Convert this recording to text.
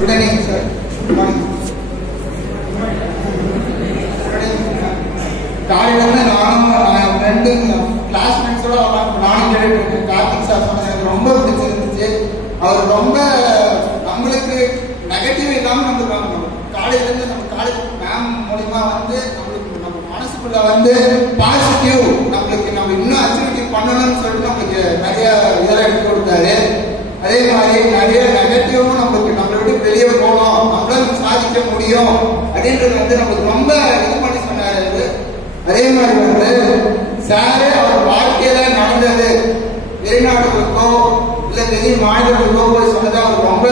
Good evening, sir. Good morning. காலையில நானும் friend கிளாஸ்மேட்ஸோட நானும் கேட்டுருக்கேன். கார்த்திக் சார் சொன்னது எனக்கு ரொம்ப பிடிச்சிருந்துச்சு. அவர் ரொம்ப நம்மளுக்கு நெகட்டிவ் இல்லாமல் நம்மளுக்கு காலையிலேருந்து நம்ம காலேஜ் மேம் மூலிமா வந்து நம்மளுக்கு நம்ம மனசுக்குள்ள வந்து பாசிட்டிவ் நம்மளுக்கு நம்ம இன்னும் ஆக்டிவிட்டி பண்ணணும்னு சொல்லிட்டு நம்மளுக்கு நிறைய இதெல்லாம் எடுத்து கொடுத்தாரு. அதே மாதிரி நிறைய நெகட்டிவும் நம்மளுக்கு நம்மளை விட்டு வெளியே போகணும், நம்மளால சாதிக்க முடியும் அப்படின்றது வந்து நம்மளுக்கு ரொம்ப இது பண்ணி சொன்னாரு. அதே மாதிரி வந்து சாரு அவர் வாழ்க்கையில நடந்தது வெளிநாடுகளுக்கோ இல்ல வெளி மாநிலங்களுக்கோ போய் சொன்னதை அவர் ரொம்ப